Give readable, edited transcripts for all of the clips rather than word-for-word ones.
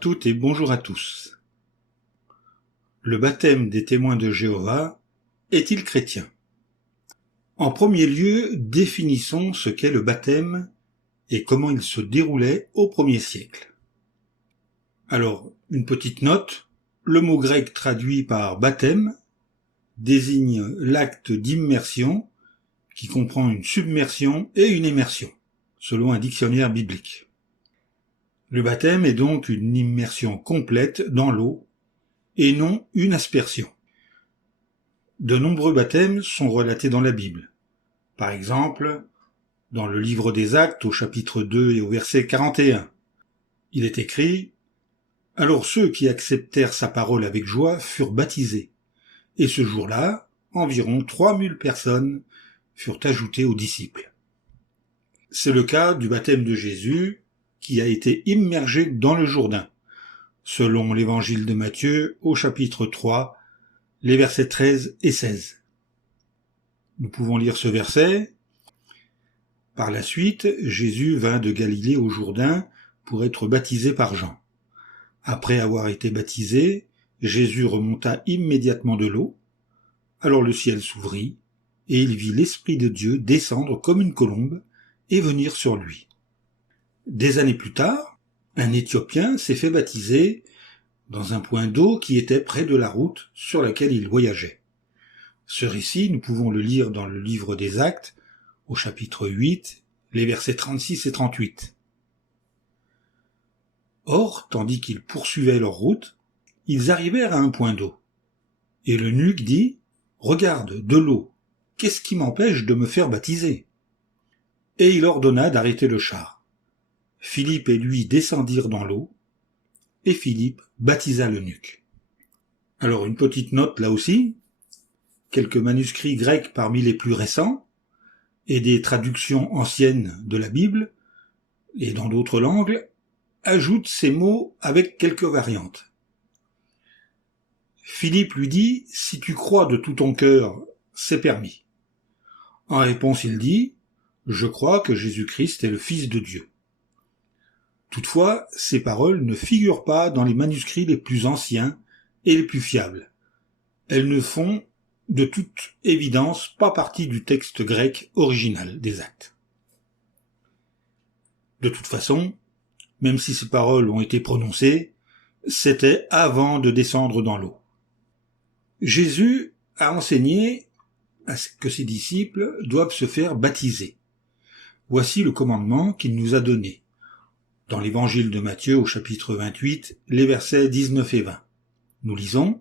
toutes et bonjour à tous. Le baptême des témoins de Jéhovah est-il chrétien? En premier lieu, définissons ce qu'est le baptême et comment il se déroulait au premier siècle. Alors, une petite note, le mot grec traduit par baptême désigne l'acte d'immersion qui comprend une submersion et une immersion, selon un dictionnaire biblique. Le baptême est donc une immersion complète dans l'eau et non une aspersion. De nombreux baptêmes sont relatés dans la Bible. Par exemple, dans le livre des Actes au chapitre 2 et au verset 41. Il est écrit « Alors ceux qui acceptèrent sa parole avec joie furent baptisés, et ce jour-là, environ 3000 personnes furent ajoutées aux disciples. » C'est le cas du baptême de Jésus, qui a été immergé dans le Jourdain, selon l'évangile de Matthieu au chapitre 3, les versets 13 et 16. Nous pouvons lire ce verset. Par la suite, Jésus vint de Galilée au Jourdain pour être baptisé par Jean. Après avoir été baptisé, Jésus remonta immédiatement de l'eau. Alors le ciel s'ouvrit, et il vit l'Esprit de Dieu descendre comme une colombe et venir sur lui. Des années plus tard, un Éthiopien s'est fait baptiser dans un point d'eau qui était près de la route sur laquelle il voyageait. Ce récit, nous pouvons le lire dans le livre des Actes, au chapitre 8, les versets 36 et 38. Or, tandis qu'ils poursuivaient leur route, ils arrivèrent à un point d'eau. Et l'eunuque dit « Regarde, de l'eau, qu'est-ce qui m'empêche de me faire baptiser ?» Et il ordonna d'arrêter le char. Philippe et lui descendirent dans l'eau, et Philippe baptisa l'eunuque. Alors une petite note là aussi, quelques manuscrits grecs parmi les plus récents, et des traductions anciennes de la Bible, et dans d'autres langues, ajoutent ces mots avec quelques variantes. Philippe lui dit « Si tu crois de tout ton cœur, c'est permis. » En réponse, il dit « Je crois que Jésus-Christ est le Fils de Dieu. » Toutefois, ces paroles ne figurent pas dans les manuscrits les plus anciens et les plus fiables. Elles ne font, de toute évidence, pas partie du texte grec original des Actes. De toute façon, même si ces paroles ont été prononcées, c'était avant de descendre dans l'eau. Jésus a enseigné que ses disciples doivent se faire baptiser. Voici le commandement qu'il nous a donné. Dans l'évangile de Matthieu au chapitre 28, les versets 19 et 20. Nous lisons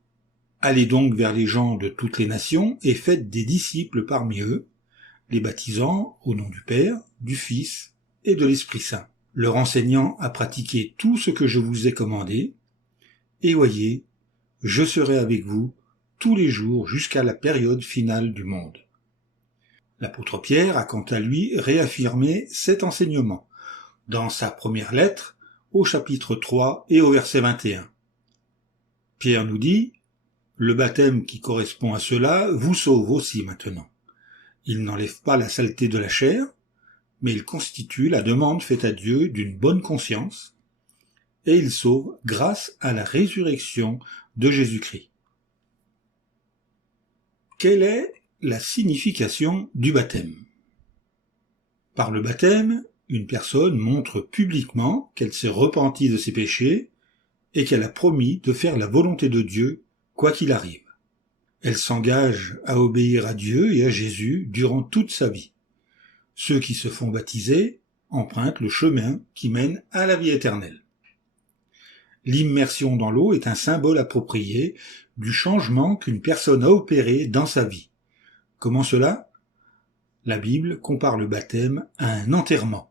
« Allez donc vers les gens de toutes les nations et faites des disciples parmi eux, les baptisant au nom du Père, du Fils et de l'Esprit Saint, leur enseignant à pratiquer tout ce que je vous ai commandé, et voyez, je serai avec vous tous les jours jusqu'à la période finale du monde. » L'apôtre Pierre a quant à lui réaffirmé cet enseignement dans sa première lettre, au chapitre 3 et au verset 21. Pierre nous dit « Le baptême qui correspond à cela vous sauve aussi maintenant. Il n'enlève pas la saleté de la chair, mais il constitue la demande faite à Dieu d'une bonne conscience, et il sauve grâce à la résurrection de Jésus-Christ. » Quelle est la signification du baptême? Par le baptême, une personne montre publiquement qu'elle s'est repentie de ses péchés et qu'elle a promis de faire la volonté de Dieu, quoi qu'il arrive. Elle s'engage à obéir à Dieu et à Jésus durant toute sa vie. Ceux qui se font baptiser empruntent le chemin qui mène à la vie éternelle. L'immersion dans l'eau est un symbole approprié du changement qu'une personne a opéré dans sa vie. Comment cela? La Bible compare le baptême à un enterrement.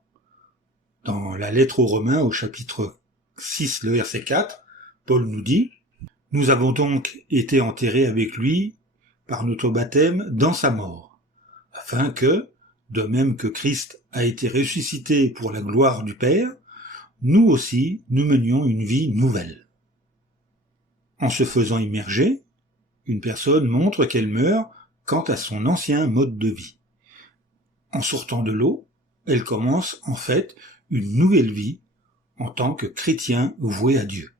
Dans la lettre aux Romains, au chapitre 6, le verset 4, Paul nous dit « Nous avons donc été enterrés avec lui par notre baptême dans sa mort, afin que, de même que Christ a été ressuscité pour la gloire du Père, nous aussi nous menions une vie nouvelle. » En se faisant immerger, une personne montre qu'elle meurt quant à son ancien mode de vie. En sortant de l'eau, elle commence en fait une nouvelle vie en tant que chrétiens voués à Dieu.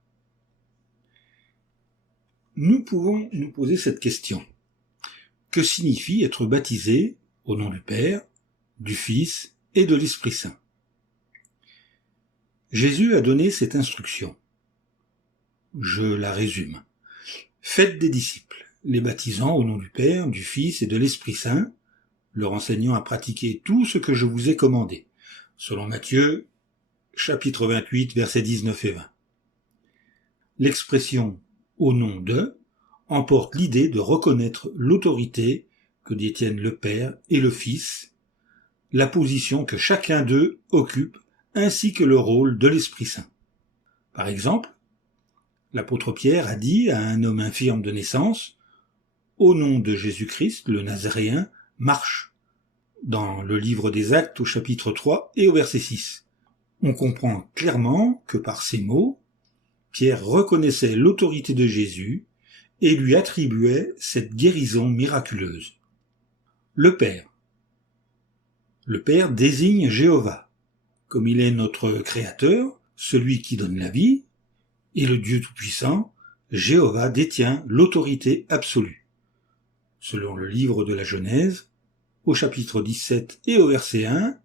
Nous pouvons nous poser cette question. Que signifie être baptisé au nom du Père, du Fils et de l'Esprit Saint? Jésus a donné cette instruction. Je la résume. Faites des disciples, les baptisant au nom du Père, du Fils et de l'Esprit Saint, leur enseignant à pratiquer tout ce que je vous ai commandé, selon Matthieu, chapitre 28, versets 19 et 20. L'expression « au nom de » emporte l'idée de reconnaître l'autorité que détiennent le Père et le Fils, la position que chacun d'eux occupe, ainsi que le rôle de l'Esprit Saint. Par exemple, l'apôtre Pierre a dit à un homme infirme de naissance « Au nom de Jésus-Christ, le Nazaréen, marche » dans le livre des Actes au chapitre 3 et au verset 6. On comprend clairement que par ces mots, Pierre reconnaissait l'autorité de Jésus et lui attribuait cette guérison miraculeuse. Le Père. Le Père désigne Jéhovah, comme il est notre Créateur, celui qui donne la vie, et le Dieu Tout-Puissant, Jéhovah détient l'autorité absolue. Selon le livre de la Genèse, au chapitre 17 et au verset 1,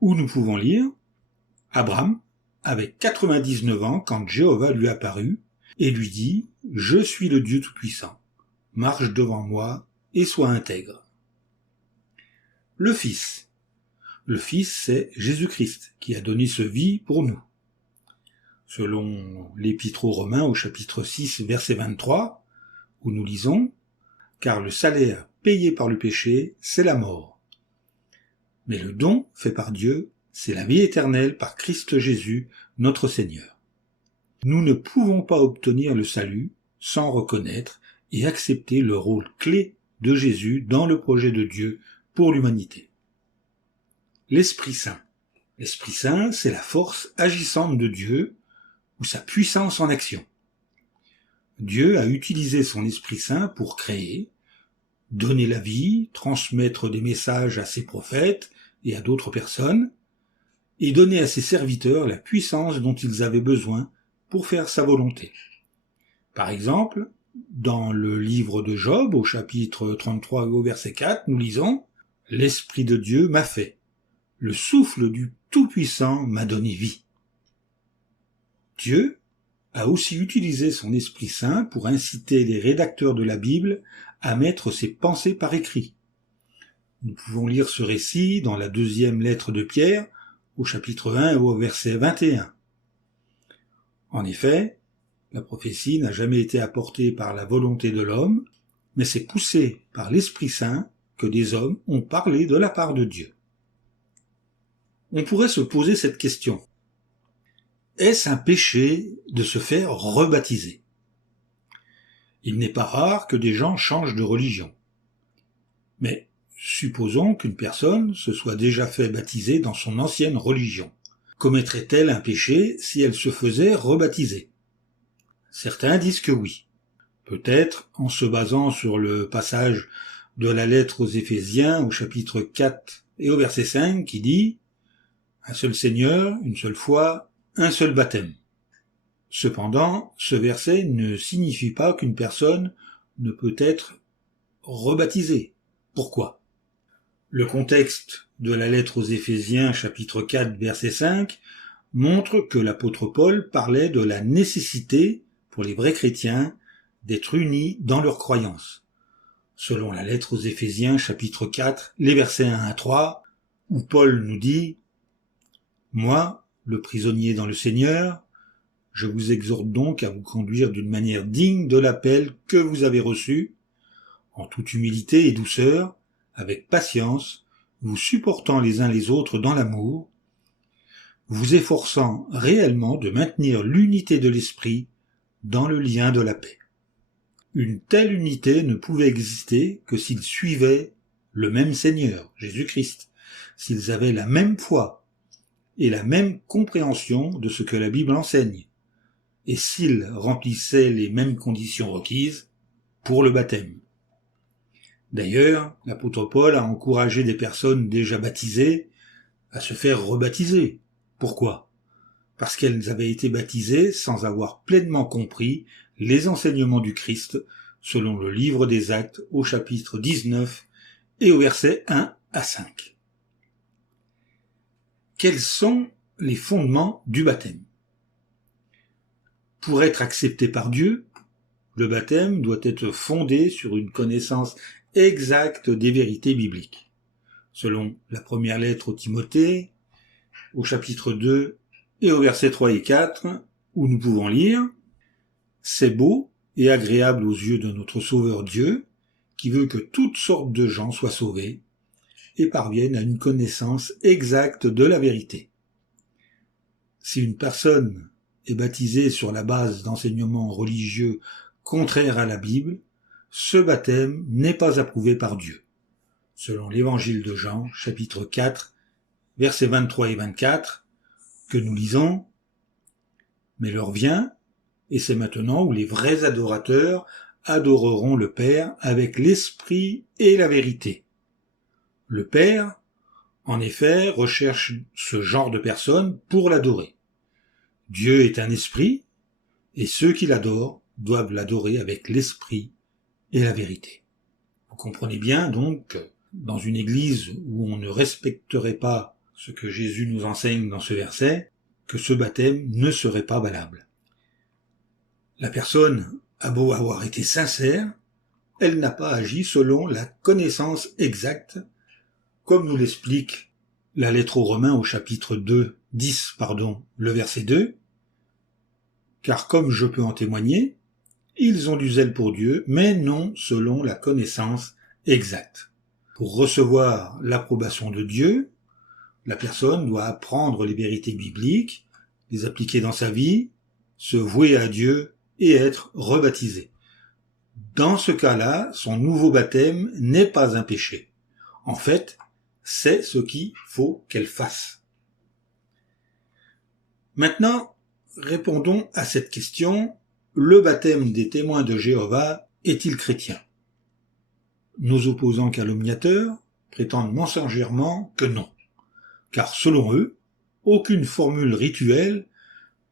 où nous pouvons lire « Abraham avait 99 ans quand Jéhovah lui apparut et lui dit « Je suis le Dieu Tout-Puissant, marche devant moi et sois intègre. » Le Fils. Le Fils, c'est Jésus-Christ qui a donné sa vie pour nous. Selon l'Épître aux Romains au chapitre 6, verset 23, où nous lisons « Car le salaire payé par le péché, c'est la mort. Mais le don fait par Dieu, c'est la vie éternelle par Christ Jésus, notre Seigneur. » Nous ne pouvons pas obtenir le salut sans reconnaître et accepter le rôle clé de Jésus dans le projet de Dieu pour l'humanité. L'Esprit Saint. L'Esprit Saint, c'est la force agissante de Dieu ou sa puissance en action. Dieu a utilisé son Esprit Saint pour créer, donner la vie, transmettre des messages à ses prophètes et à d'autres personnes, et donner à ses serviteurs la puissance dont ils avaient besoin pour faire sa volonté. Par exemple, dans le livre de Job, au chapitre 33 au verset 4, nous lisons « L'Esprit de Dieu m'a fait, le souffle du Tout-Puissant m'a donné vie. » Dieu a aussi utilisé son Esprit Saint pour inciter les rédacteurs de la Bible à mettre ses pensées par écrit. Nous pouvons lire ce récit dans la deuxième lettre de Pierre, au chapitre 1 au verset 21. En effet, la prophétie n'a jamais été apportée par la volonté de l'homme, mais c'est poussé par l'Esprit Saint que des hommes ont parlé de la part de Dieu. On pourrait se poser cette question. Est-ce un péché de se faire rebaptiser? Il n'est pas rare que des gens changent de religion. Mais supposons qu'une personne se soit déjà fait baptiser dans son ancienne religion. Commettrait-elle un péché si elle se faisait rebaptiser? Certains disent que oui. Peut-être en se basant sur le passage de la lettre aux Éphésiens au chapitre 4 et au verset 5 qui dit « Un seul Seigneur, une seule foi, un seul baptême ». Cependant, ce verset ne signifie pas qu'une personne ne peut être rebaptisée. Pourquoi? Le contexte de la lettre aux Éphésiens chapitre 4 verset 5 montre que l'apôtre Paul parlait de la nécessité pour les vrais chrétiens d'être unis dans leur croyance. Selon la lettre aux Éphésiens chapitre 4, les versets 1 à 3, où Paul nous dit « Moi, le prisonnier dans le Seigneur, je vous exhorte donc à vous conduire d'une manière digne de l'appel que vous avez reçu, en toute humilité et douceur, avec patience, vous supportant les uns les autres dans l'amour, vous efforçant réellement de maintenir l'unité de l'esprit dans le lien de la paix. » Une telle unité ne pouvait exister que s'ils suivaient le même Seigneur, Jésus-Christ, s'ils avaient la même foi et la même compréhension de ce que la Bible enseigne, et s'ils remplissaient les mêmes conditions requises pour le baptême. D'ailleurs, l'apôtre Paul a encouragé des personnes déjà baptisées à se faire rebaptiser. Pourquoi? parce qu'elles avaient été baptisées sans avoir pleinement compris les enseignements du Christ, selon le livre des Actes au chapitre 19 et au verset 1 à 5. Quels sont les fondements du baptême? Pour être accepté par Dieu, le baptême doit être fondé sur une connaissance exacte des vérités bibliques. Selon la première lettre au Timothée, au chapitre 2 et au verset 3 et 4, où nous pouvons lire « C'est beau et agréable aux yeux de notre Sauveur Dieu, qui veut que toutes sortes de gens soient sauvés et parviennent à une connaissance exacte de la vérité. » Si une personne est baptisée sur la base d'enseignements religieux contraires à la Bible, ce baptême n'est pas approuvé par Dieu. Selon l'évangile de Jean, chapitre 4, versets 23 et 24, que nous lisons « Mais l'heure vient, et c'est maintenant où les vrais adorateurs adoreront le Père avec l'esprit et la vérité. Le Père, en effet, recherche ce genre de personnes pour l'adorer. Dieu est un esprit, et ceux qui l'adorent doivent l'adorer avec l'esprit et la vérité. » Vous comprenez bien donc que dans une église où on ne respecterait pas ce que Jésus nous enseigne dans ce verset, que ce baptême ne serait pas valable. La personne a beau avoir été sincère, elle n'a pas agi selon la connaissance exacte, comme nous l'explique la lettre aux Romains au chapitre 10, le verset 2, car comme je peux en témoigner, ils ont du zèle pour Dieu, mais non selon la connaissance exacte. Pour recevoir l'approbation de Dieu, la personne doit apprendre les vérités bibliques, les appliquer dans sa vie, se vouer à Dieu et être rebaptisé. Dans ce cas-là, son nouveau baptême n'est pas un péché. En fait, c'est ce qu'il faut qu'elle fasse. Maintenant, répondons à cette question. Le baptême des témoins de Jéhovah est-il chrétien? Nos opposants calomniateurs prétendent mensongèrement que non, car selon eux, aucune formule rituelle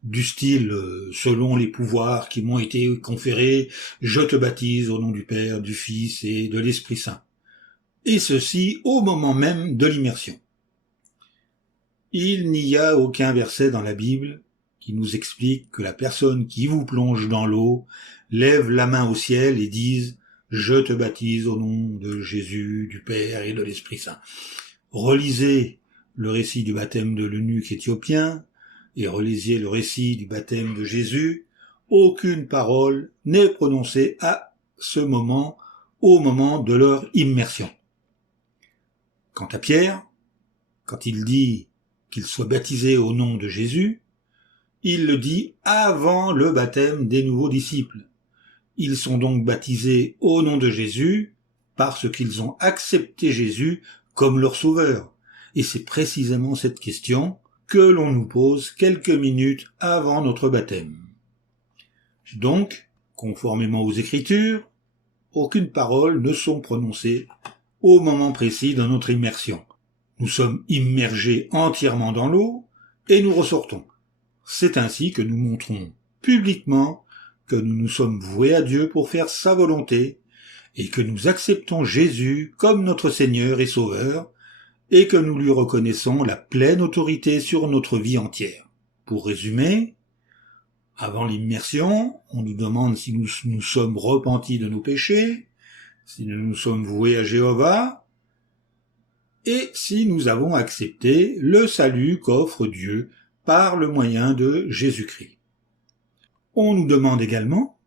du style selon les pouvoirs qui m'ont été conférés, je te baptise au nom du Père, du Fils et de l'Esprit Saint, et ceci au moment même de l'immersion. Il n'y a aucun verset dans la Bible qui nous explique que la personne qui vous plonge dans l'eau lève la main au ciel et dise « Je te baptise au nom de Jésus, du Père et de l'Esprit Saint ». Relisez le récit du baptême de l'eunuque éthiopien et relisez le récit du baptême de Jésus. Aucune parole n'est prononcée à ce moment, au moment de leur immersion. Quant à Pierre, quand il dit qu'il soit baptisé au nom de Jésus, il le dit avant le baptême des nouveaux disciples. Ils sont donc baptisés au nom de Jésus parce qu'ils ont accepté Jésus comme leur sauveur. Et c'est précisément cette question que l'on nous pose quelques minutes avant notre baptême. Donc, conformément aux Écritures, aucune parole ne sont prononcées au moment précis de notre immersion. Nous sommes immergés entièrement dans l'eau et nous ressortons. C'est ainsi que nous montrons publiquement que nous nous sommes voués à Dieu pour faire sa volonté et que nous acceptons Jésus comme notre Seigneur et Sauveur et que nous lui reconnaissons la pleine autorité sur notre vie entière. Pour résumer, avant l'immersion, on nous demande si nous nous sommes repentis de nos péchés, si nous nous sommes voués à Jéhovah et si nous avons accepté le salut qu'offre Dieu par le moyen de Jésus-Christ. On nous demande également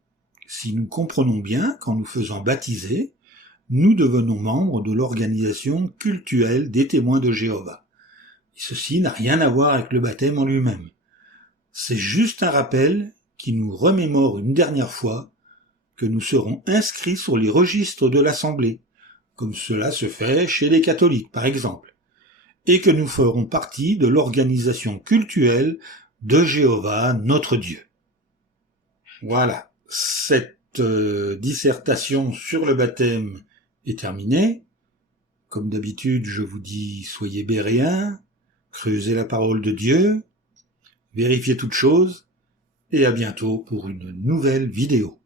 si nous comprenons bien qu'en nous faisant baptiser, nous devenons membres de l'organisation cultuelle des témoins de Jéhovah. Et ceci n'a rien à voir avec le baptême en lui-même. C'est juste un rappel qui nous remémore une dernière fois que nous serons inscrits sur les registres de l'Assemblée, comme cela se fait chez les catholiques par exemple, et que nous ferons partie de l'organisation cultuelle de Jéhovah, notre Dieu. Voilà, cette dissertation sur le baptême est terminée. Comme d'habitude, je vous dis, soyez béréens, creusez la parole de Dieu, vérifiez toutes choses, et à bientôt pour une nouvelle vidéo.